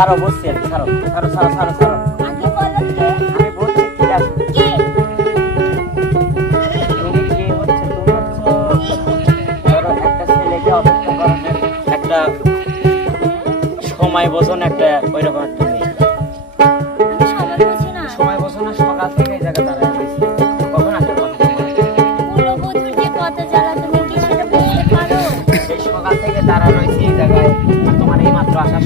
ছাড়ো বসছি আর ছাড়ো ছাড়ো ছাড়ো ছাড়ো ছাড়ো আমি বলছি একটা সময় বোঝো একটা ওইরকম সমুদ্র আসার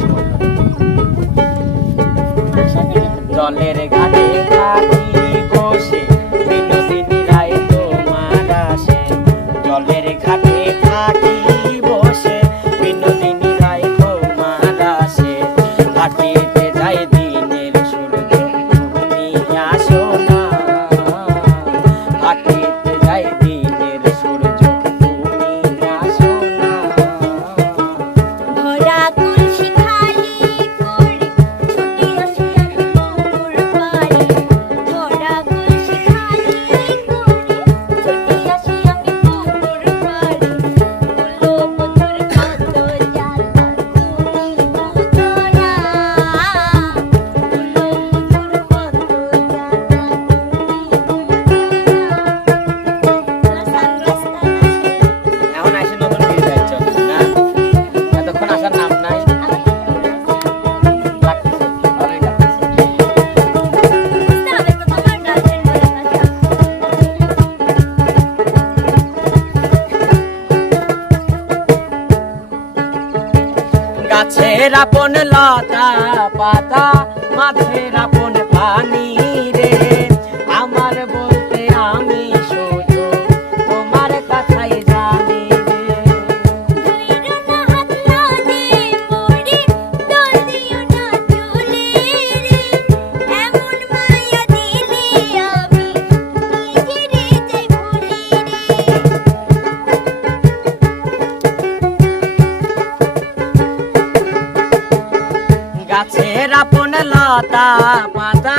জলের ঘাটে ঘাটে গাছের আপন লতা পাতা মাছের আপন পানি। आता पाता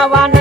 Sabana.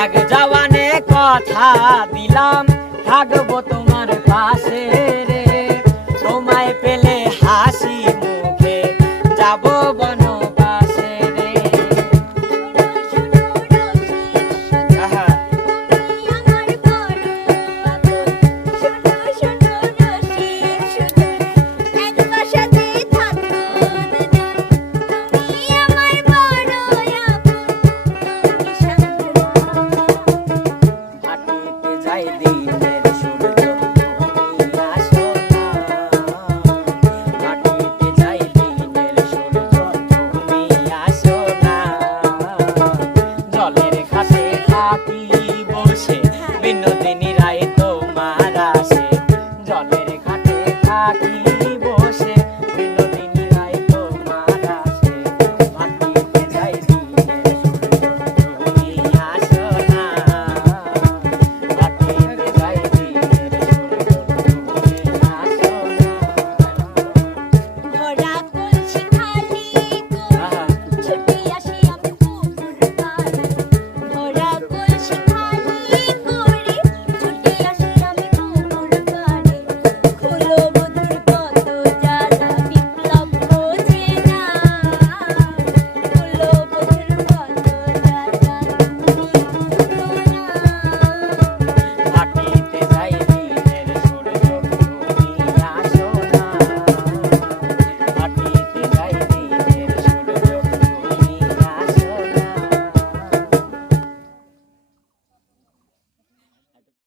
এক জওয়ানে কথা দিলাম থাকব তোমার পাশে রে। সময় পেলে হাসি মুখে যাব বন